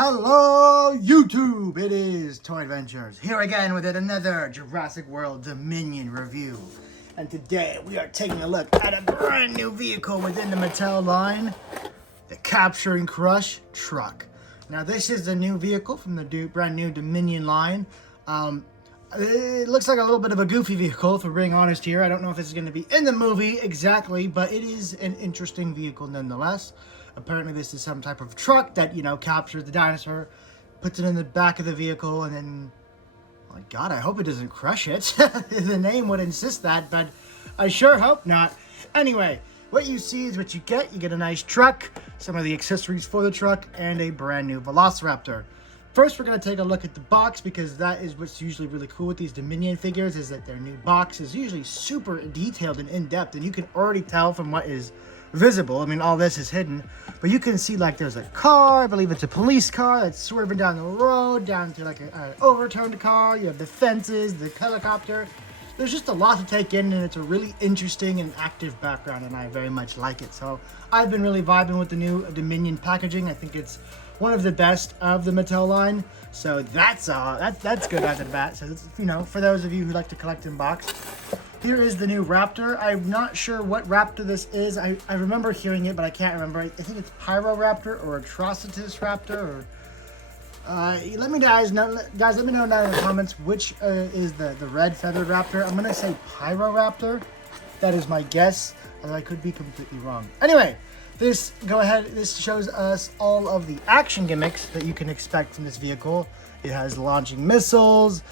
Hello YouTube, it is Toy Adventures here again with another Jurassic World Dominion review. And today we are taking a look at a brand new vehicle within the Mattel line, the Capture and Crush truck. Now this is the new vehicle from the brand new Dominion line. It looks like a little bit of a goofy vehicle, if we're being honest here. I don't know if this is going to be in the movie exactly, but it is an interesting vehicle nonetheless. Apparently this is some type of truck that, captures the dinosaur, puts it in the back of the vehicle, and then, oh my god, I hope it doesn't crush it. The name would insist that, but I sure hope not. Anyway, what you see is what you get. You get a nice truck, some of the accessories for the truck, and a brand new Velociraptor. First, we're going to take a look at the box, because that is what's usually really cool with these Dominion figures, is that their new box is usually super detailed and in-depth, and you can already tell from what is visible. I mean, all this is hidden, but you can see like there's a car, I believe it's a police car that's swerving down the road, down to like an overturned car. You have the fences, the helicopter. There's just a lot to take in, and it's a really interesting and active background, and I very much like it. So I've been really vibing with the new Dominion packaging. I think it's one of the best of the Mattel line. So that's good out of the bat. So it's, for those of you who like to collect in box. Here is the new Raptor. I'm not sure what Raptor this is. I remember hearing it, but I can't remember. I think it's Pyroraptor or Atrocitus Raptor. Or let me guys know down in the comments which is the red feathered raptor. I'm gonna say Pyroraptor. That is my guess, although I could be completely wrong. Anyway, this shows us all of the action gimmicks that you can expect from this vehicle. It has launching missiles,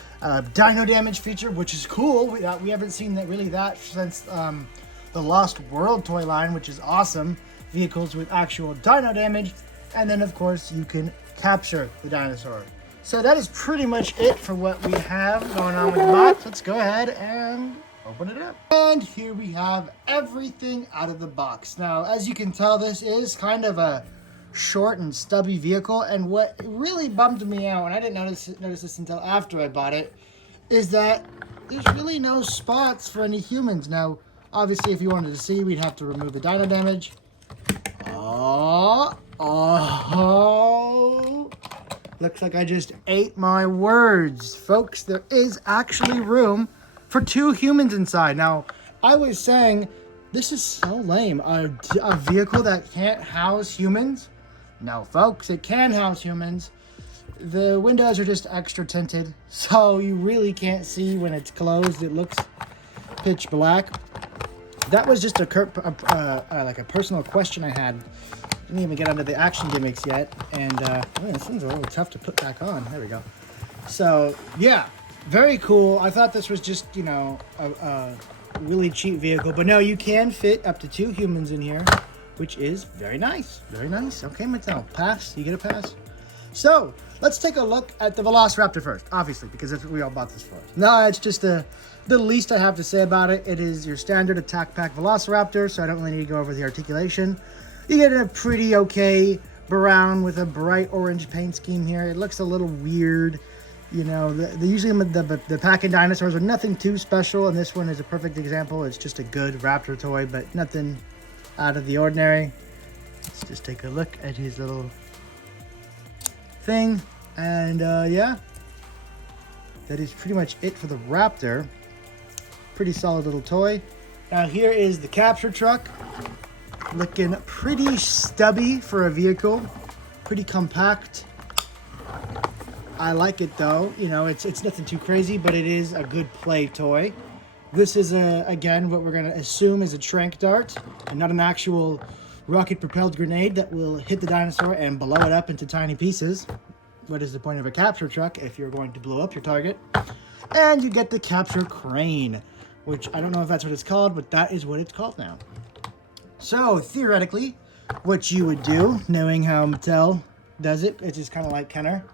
dino damage feature, which is cool. We haven't seen that since the Lost World toy line, which is awesome. Vehicles with actual dino damage, and then of course you can capture the dinosaur. So that is pretty much it for what we have going on with the box. Let's go ahead and open it up. And here we have everything out of the box. Now, as you can tell, this is kind of a short and stubby vehicle, and what really bummed me out, and I didn't notice this until after I bought it, is that there's really no spots for any humans. Now, obviously, if you wanted to see, we'd have to remove the dino damage. Looks like I just ate my words. Folks, there is actually room for 2 humans inside. Now, I was saying, this is so lame. A vehicle that can't house humans? No, folks, it can house humans. The windows are just extra tinted, so you really can't see when it's closed. It looks pitch black. That was just like a personal question I had. Didn't even get onto the action gimmicks yet, and this one's a little tough to put back on. There we go. So yeah, very cool. I thought this was just a really cheap vehicle, but no, you can fit up to 2 humans in here, which is very nice. Very nice. Okay, Mattel, pass. You get a pass. So let's take a look at the Velociraptor first, obviously, because that's what we all bought this for. No, it's just the least I have to say about it. It is your standard attack pack Velociraptor, so I don't really need to go over the articulation. You get a pretty okay brown with a bright orange paint scheme here. It looks a little weird. Usually the pack-in dinosaurs are nothing too special, and this one is a perfect example. It's just a good Raptor toy, but nothing out of the ordinary. Let's just take a look at his little thing, and yeah, that is pretty much it for the Raptor. Pretty solid little toy. Now here is the capture truck, looking pretty stubby for a vehicle, pretty compact. I like it though. It's nothing too crazy, but it is a good play toy. This is again what we're gonna assume is a tranq dart, and not an actual rocket-propelled grenade that will hit the dinosaur and blow it up into tiny pieces. What is the point of a capture truck if you're going to blow up your target? And you get the capture crane, which I don't know if that's what it's called, but that is what it's called now. So theoretically, what you would do, knowing how Mattel does it, it's just kind of like Kenner.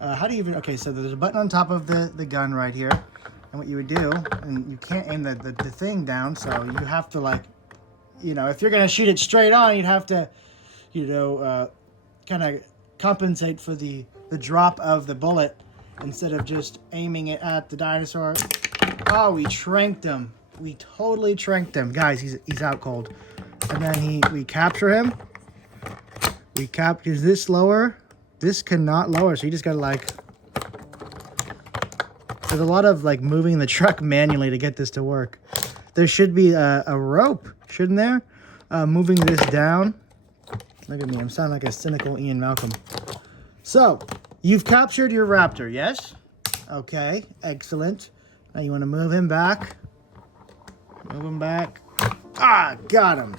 How do you even? Okay, so there's a button on top of the gun right here, and what you would do, and you can't aim the thing down, so you have to if you're gonna shoot it straight on, you'd have to, kind of compensate for the drop of the bullet instead of just aiming it at the dinosaur. Oh, we tranked him. We totally tranked him, guys. He's out cold. And then we capture him. Is this slower? this cannot lower, so you just gotta like... There's a lot of like moving the truck manually to get this to work. There should be a rope, shouldn't there? Moving this down. Look at me, I'm sounding like a cynical Ian Malcolm. So, you've captured your raptor, yes? Okay, excellent. Now you want to move him back. Move him back. Ah, got him.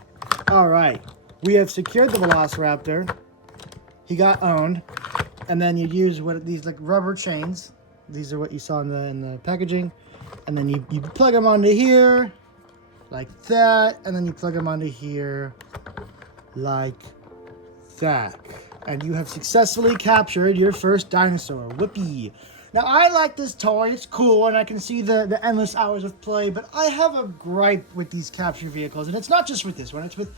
All right, we have secured the Velociraptor. He got owned. And then you use these like rubber chains. These are what you saw in the packaging. And then you plug them onto here, like that. And then you plug them onto here, like that. And you have successfully captured your first dinosaur. Whoopee. Now, I like this toy. It's cool, and I can see the endless hours of play. But I have a gripe with these capture vehicles. And it's not just with this one. It's with,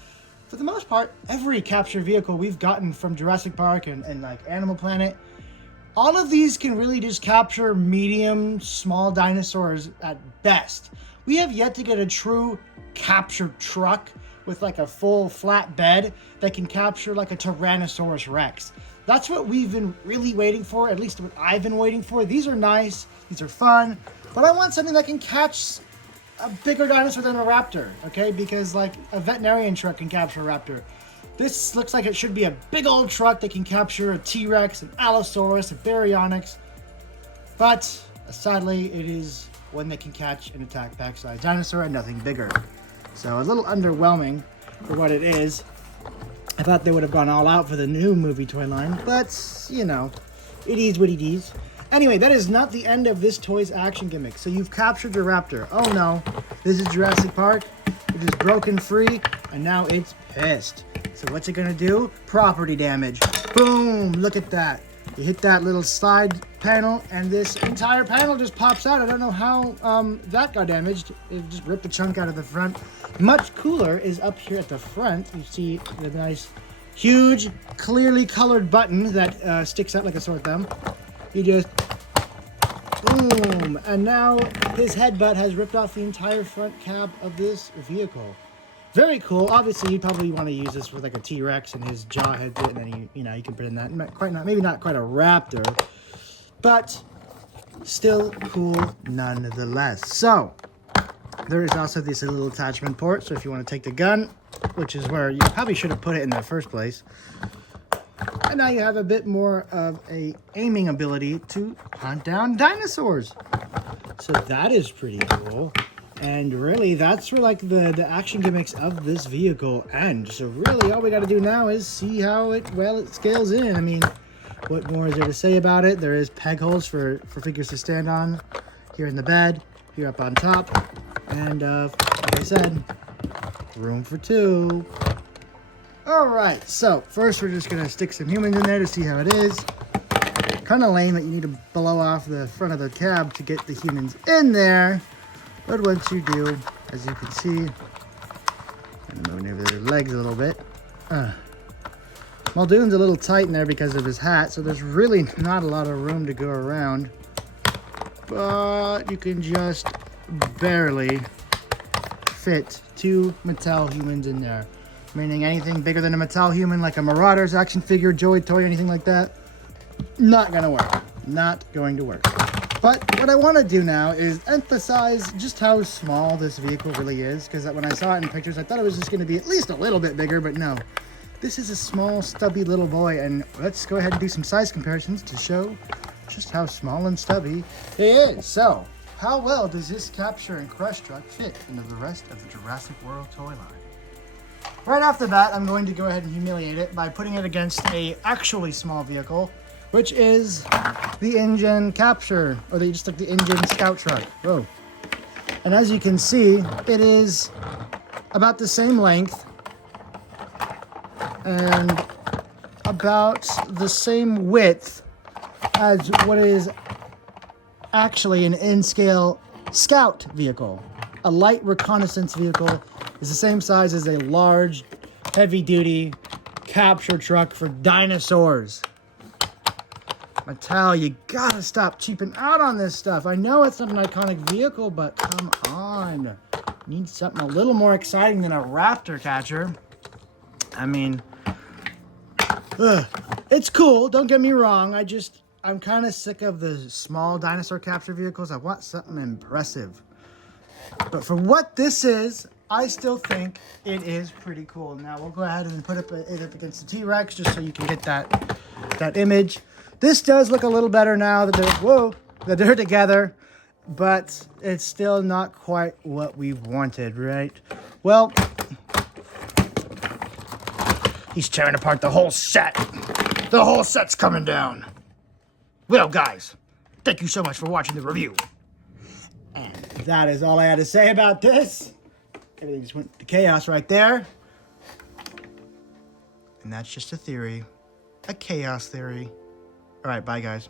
for the most part, every capture vehicle we've gotten from Jurassic Park and like Animal Planet. All of these can really just capture medium, small dinosaurs at best. We have yet to get a true capture truck with like a full flat bed that can capture like a Tyrannosaurus Rex. That's what we've been really waiting for, at least what I've been waiting for. These are nice, these are fun, but I want something that can catch a bigger dinosaur than a raptor, okay? Because like a veterinarian truck can capture a raptor. This looks like it should be a big old truck that can capture a T-Rex, an Allosaurus, a Baryonyx. But sadly, it is one that can catch an attack pack-sized dinosaur and nothing bigger. So a little underwhelming for what it is. I thought they would have gone all out for the new movie toy line, but you know, it is what it is. Anyway, that is not the end of this toy's action gimmick. So you've captured your raptor. Oh no, this is Jurassic Park. It is broken free, and now it's pissed. So what's it gonna do? Property damage. Boom, look at that. You hit that little slide panel, and this entire panel just pops out. I don't know how that got damaged. It just ripped a chunk out of the front. Much cooler is up here at the front. You see the nice, huge, clearly colored button that sticks out like a sore thumb. You just, boom, and now his headbutt has ripped off the entire front cab of this vehicle. Very cool. Obviously, you probably want to use this with like a T-Rex and his jaw hits it, and then you can put in that. Maybe not quite a raptor, but still cool nonetheless. So there is also this little attachment port. So if you want to take the gun, which is where you probably should have put it in the first place, and now you have a bit more of a aiming ability to hunt down dinosaurs. So that is pretty cool. And really, that's where like the action gimmicks of this vehicle end. So really, all we got to do now is see how it scales in. I mean, what more is there to say about it? There is peg holes for figures to stand on here in the bed, here up on top, and like I said, room for two. All right, so first we're just gonna stick some humans in there to see how it is. Kind of lame that you need to blow off the front of the cab to get the humans in there. But once you do, as you can see, and maneuver their legs a little bit. Muldoon's a little tight in there because of his hat, so there's really not a lot of room to go around. But you can just barely fit two Mattel humans in there. Meaning anything bigger than a Mattel human, like a Marauders action figure, Joey toy, anything like that, not gonna work. Not going to work. But what I want to do now is emphasize just how small this vehicle really is, because when I saw it in pictures, I thought it was just going to be at least a little bit bigger, but no. This is a small, stubby little boy, and let's go ahead and do some size comparisons to show just how small and stubby it is. So, how well does this capture and crush truck fit into the rest of the Jurassic World toy line? Right off the bat, I'm going to go ahead and humiliate it by putting it against a actually small vehicle, which is the InGen Capture, or just like the InGen Scout Truck. Whoa. And as you can see, it is about the same length and about the same width as what is actually an in-scale Scout vehicle. A light reconnaissance vehicle is the same size as a large, heavy-duty capture truck for dinosaurs. Mattel, you gotta stop cheaping out on this stuff. I know it's not an iconic vehicle, but come on. Need something a little more exciting than a raptor catcher. I mean, Ugh. It's cool, don't get me wrong. I'm kind of sick of the small dinosaur capture vehicles. I want something impressive. But for what this is, I still think it is pretty cool. Now we'll go ahead and put it up against the T-Rex just so you can get that image. This does look a little better now that they're together, but it's still not quite what we wanted, right? Well, he's tearing apart the whole set. The whole set's coming down. Well, guys, thank you so much for watching the review. And that is all I had to say about this. Everything just went to chaos right there. And that's just a theory. A chaos theory. All right, bye, guys.